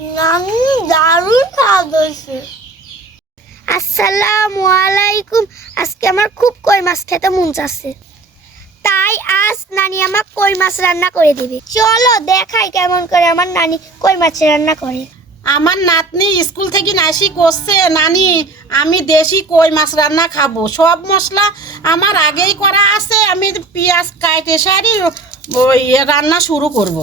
নানি দারুণ স্বাদ হয়েছে। আসসালামু আলাইকুম। আজকে আমার খুব কই মাছ খেতে মন চাচ্ছে, তাই আজ নানি আমার কই মাছ রান্না করে দিবে। চলো দেখাই কেমন করে আমার নানি কই মাছ রান্না করে। আমার নাতনি স্কুল থেকে নাসি করছে, নানি আমি দেশি কই মাছ রান্না খাবো। সব মশলা আমার আগেই করা আছে, আমি পেঁয়াজ কাটে সারি ওই রান্না শুরু করব।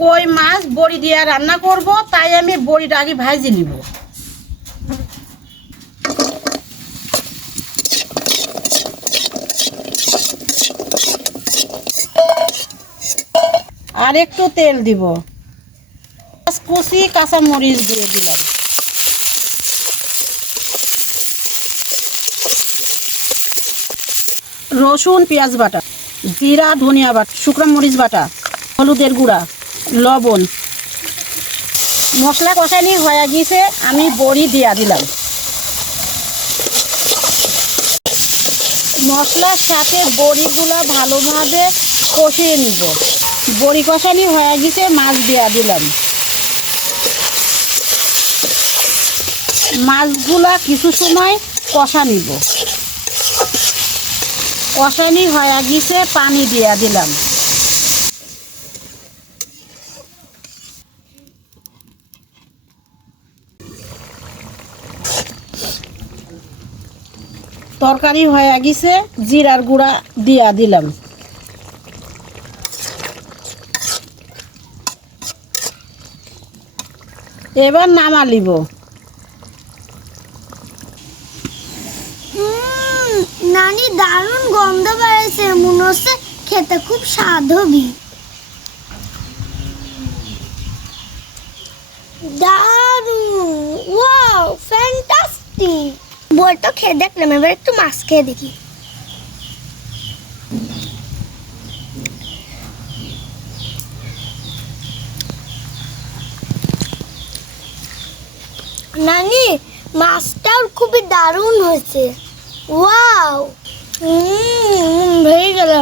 কই মাছ বড়ি দিয়ে রান্না করব, তাই আমি বড়িটা আগে ভাজি নিব। আর একটু তেল দিব, কুচি কাঁচা মরিচ দিয়ে দিলাম, রসুন পেঁয়াজ বাটা, জিরা ধনিয়া বাটা, শুকনো মরিচ বাটা, হলুদের গুঁড়া, লবণ। মশলা কষানি হয়ে গিয়েছে, আমি বড়ি দিয়া দিলাম। মশলার সাথে বড়িগুলা ভালোভাবে কষিয়ে নিব। বড়ি কষানি হয়ে গেছে, মাছ দিয়া দিলাম। মাছগুলা কিছু সময় কষা নিব। কষানি হয়ে গেছে, পানি দিয়া দিলাম। তরকারি হয়ে গেছে, জিরার গুঁড়া দিয়া দিলাম। এবার নামা লিব। নানি দারুণ গন্ধ বেড়েছে, মনে হচ্ছে খেতে খুব স্বাদ হবে। দারুণ, ওয়াও ফ্যান্টাস্টিক। বল তো খেয়ে দেখলাম, এবার একটু মাছ খেয়ে দেখি। নানি মাছটাও খুবই দারুণ হয়েছে। ওয়াও, ভেঙে গেল।